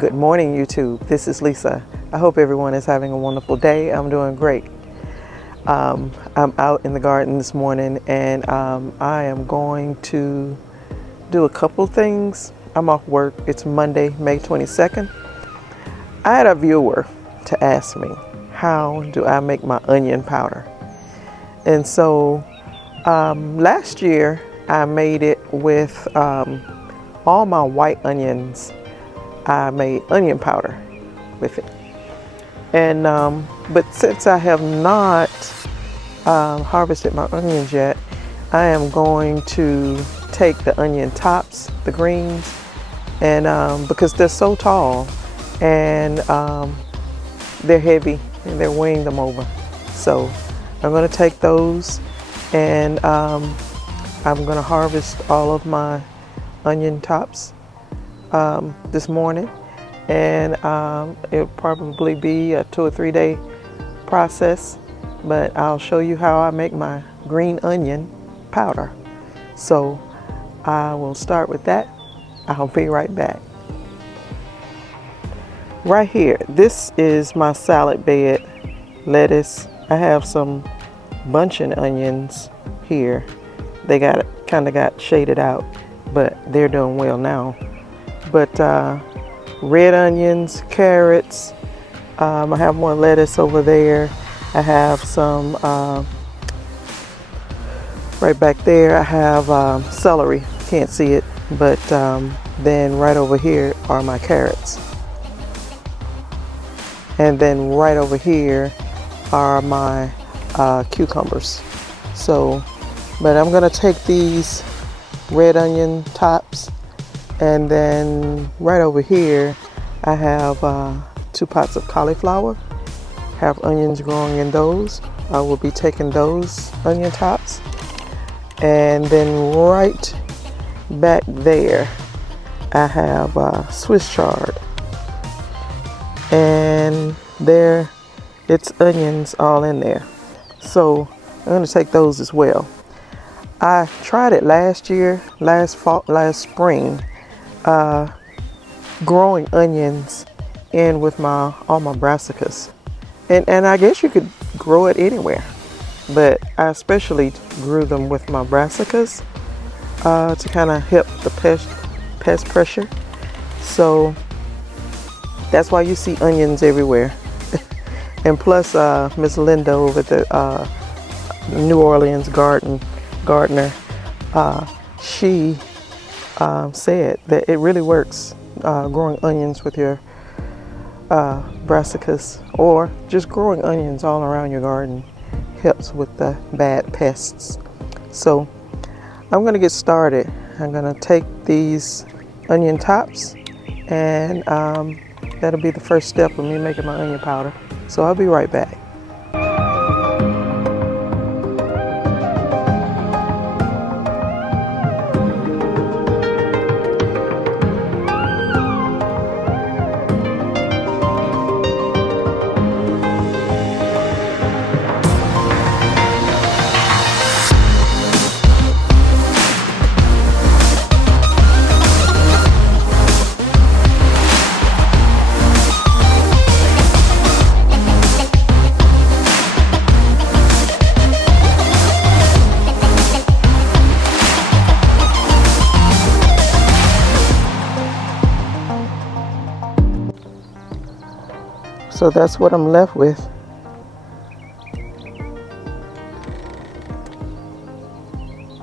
Good morning, YouTube. This is Lisa. I hope everyone is having a wonderful day. I'm doing great. I'm out in the garden this morning and I am going to do a couple things. I'm off work. It's Monday, May 22nd. I had a viewer to ask me, how do I make my onion powder? And so last year I made it with all my white onions. I made onion powder with it. And but since I have not harvested my onions yet, I am going to take the onion tops, the greens, and because they're so tall and they're heavy and they're weighing them over. So I'm going to take those and I'm going to harvest all of my onion tops this morning, and it'll probably be a 2 or 3 day process, but I'll show you how I make my green onion powder. So I will start with that. I'll be right back. Right here, this is my salad bed lettuce. I have some bunching onions here. They kind of got shaded out, but they're doing well now. But red onions, carrots, I have more lettuce over there. I have some, right back there, I have celery. Can't see it, but then right over here are my carrots. And then right over here are my cucumbers. So, but I'm gonna take these red onion tops, and then right over here I have 2 pots of cauliflower. Have onions growing in those. I will be taking those onion tops, and then right back there I have Swiss chard, and there it's onions all in there. So I'm going to take those as well. I tried it last year, last spring, growing onions in with all my brassicas, and I guess you could grow it anywhere, but I especially grew them with my brassicas to kind of help the pest pressure. So that's why you see onions everywhere. And plus Miss Linda over at the New Orleans gardener, she said that it really works growing onions with your brassicas, or just growing onions all around your garden helps with the bad pests. So I'm going to get started. I'm going to take these onion tops, and that'll be the first step of me making my onion powder. So I'll be right back. So that's what I'm left with.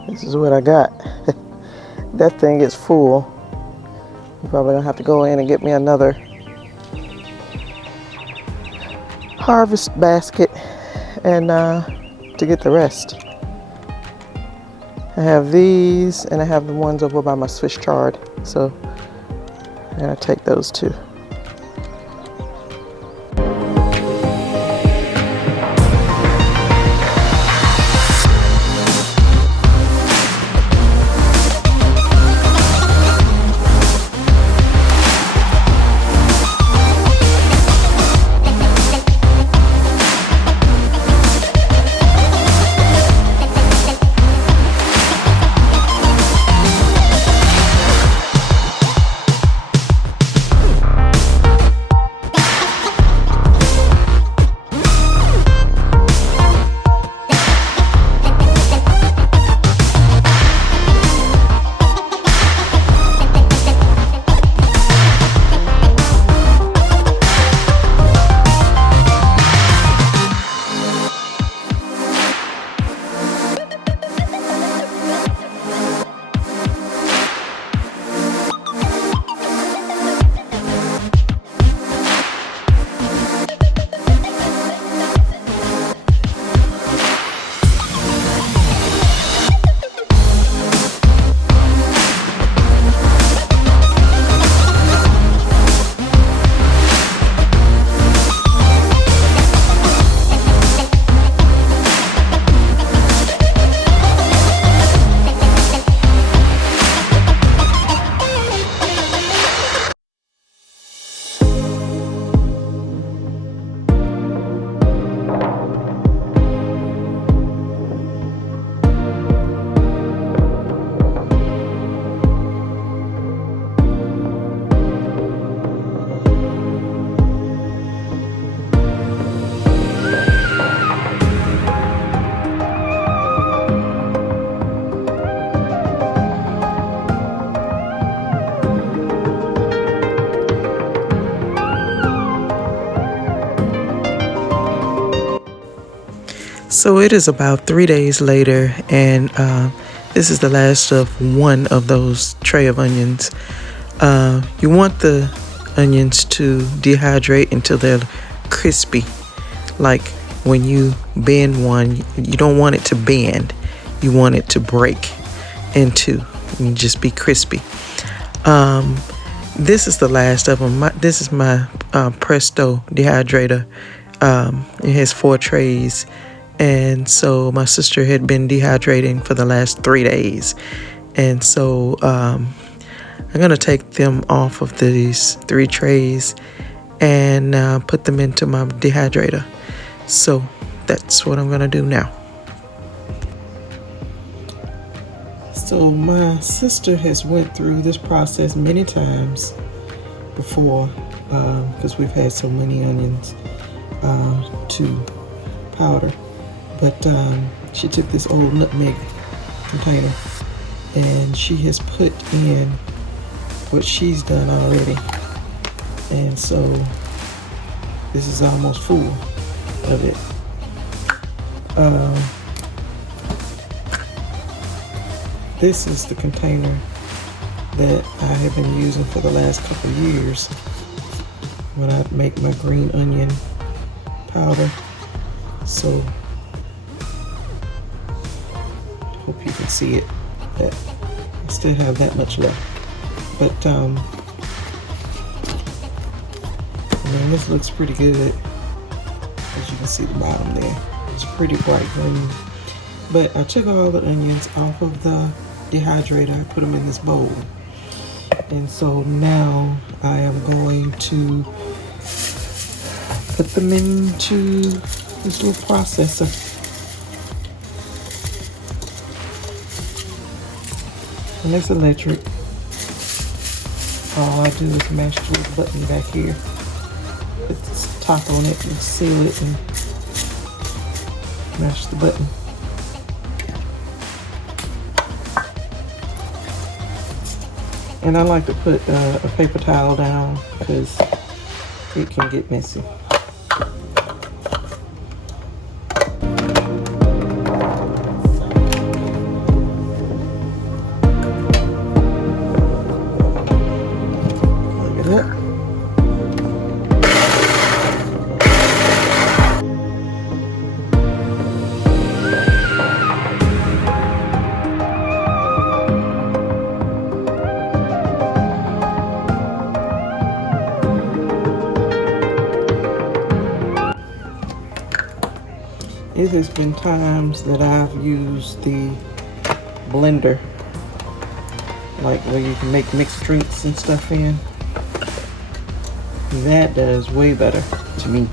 This is what I got. That thing is full. I'm probably gonna have to go in and get me another harvest basket and to get the rest. I have these, and I have the ones over by my Swiss chard. So I'm gonna take those too. So it is about 3 days later, and this is the last of one of those tray of onions. You want the onions to dehydrate until they're crispy. Like when you bend one, you don't want it to bend. You want it to break into and just be crispy. This is the last of them. This is my Presto dehydrator. It has 4 trays. And so my sister had been dehydrating for the last 3 days. And so I'm going to take them off of these 3 trays and put them into my dehydrator. So that's what I'm going to do now. So my sister has went through this process many times before because we've had so many onions to powder. But she took this old nutmeg container and she has put in what she's done already. And so this is almost full of it. This is the container that I have been using for the last couple of years when I make my green onion powder. So hope you can see it, that I still have that much left. But I mean, this looks pretty good. As you can see the bottom there, it's pretty bright green. But I took all the onions off of the dehydrator. I put them in this bowl. And so now I am going to put them into this little processor. And it's electric. All I do is mash the little button back here. Put this top on it and seal it and mash the button. And I like to put a paper towel down because it can get messy. It has been times that I've used the blender, like where you can make mixed drinks and stuff in. That does way better to me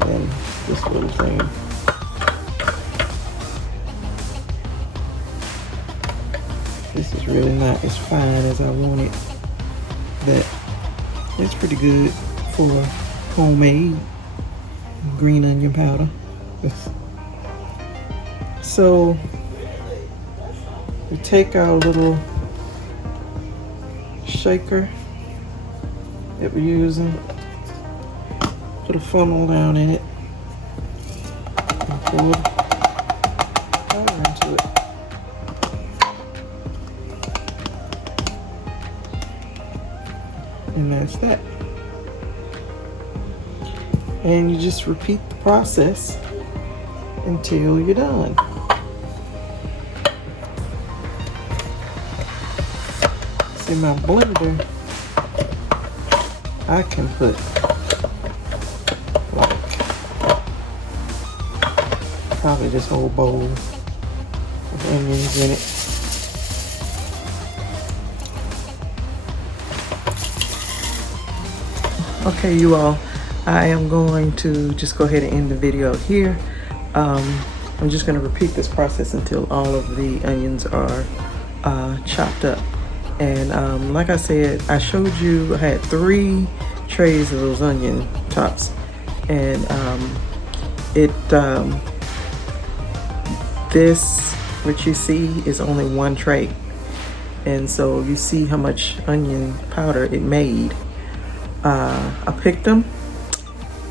than this little thing. This is really not as fine as I want it, but it's pretty good for homemade green onion powder. So we take our little shaker that we're using, put a funnel down in it, and pour water into it. And that's that. And you just repeat the process until you're done. See, my blender, I can put like probably this whole bowl of onions in it. Okay, you all, I am going to just go ahead and end the video here. I'm just going to repeat this process until all of the onions are chopped up. And like I said, I showed you I had 3 trays of those onion tops, and this what you see is only 1 tray, and so you see how much onion powder it made. I picked them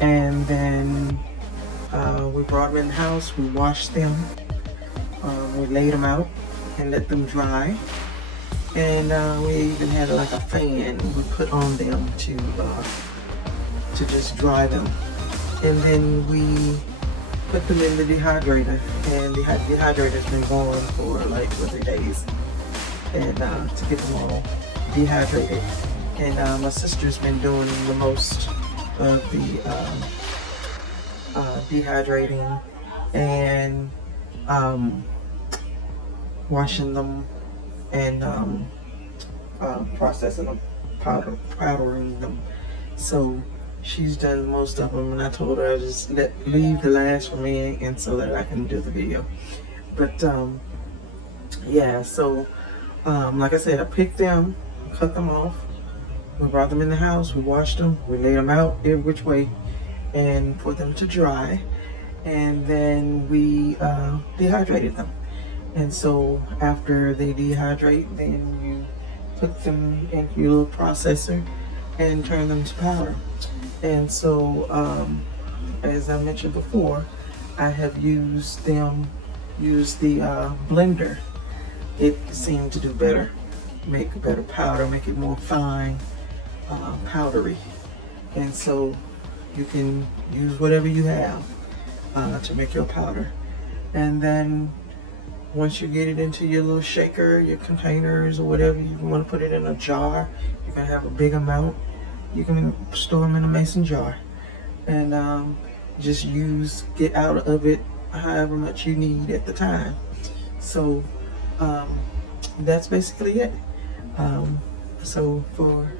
and then we brought them in the house, we washed them, we laid them out and let them dry. And we even had like a fan we put on them to just dry them. And then we put them in the dehydrator, and the dehydrator's been going for like 2 or 3 days, and to get them all dehydrated. And my sister's been doing the most of the dehydrating and washing them and processing them, powdering them. So she's done most of them, and I told her I just leave the last for me, and so that I can do the video. But yeah, so like I said, I picked them, cut them off, we brought them in the house, we washed them, we laid them out every which way and put them to dry, and then we dehydrated them. And so after they dehydrate, then you put them into your little processor and turn them to powder. And so as I mentioned before, I have used the blender. It seemed to do better, make a better powder, make it more fine, powdery. And so you can use whatever you have to make your powder. And then once you get it into your little shaker, your containers, or whatever, you want to put it in a jar. You can have a big amount. You can store them in a mason jar, and just get out of it however much you need at the time. So that's basically it. So for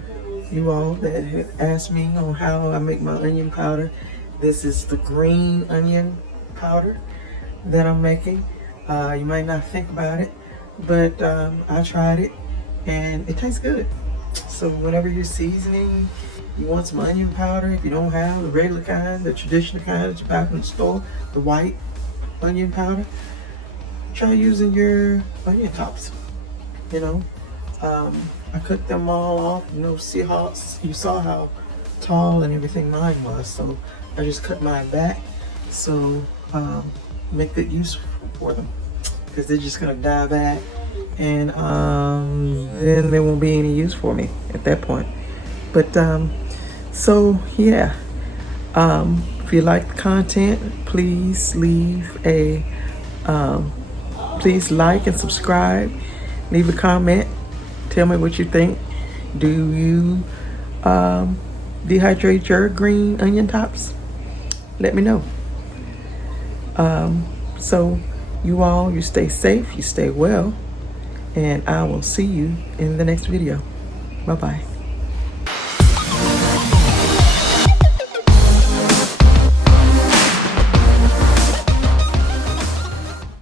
you all that had asked me on how I make my onion powder, this is the green onion powder that I'm making. You might not think about it, but I tried it and it tastes good. So whenever you're seasoning, you want some onion powder. If you don't have the regular kind, the traditional kind that you buy from the store, the white onion powder, try using your onion tops. You know, I cut them all off. You saw how tall and everything mine was, so I just cut mine back. So make good use for them, because they're just gonna die back, and then there won't be any use for me at that point. But so yeah, if you like the content, please please like and subscribe, leave a comment, tell me what you think. Do you dehydrate your green onion tops? Let me know. So you stay safe, you stay well, and I will see you in the next video. Bye-bye.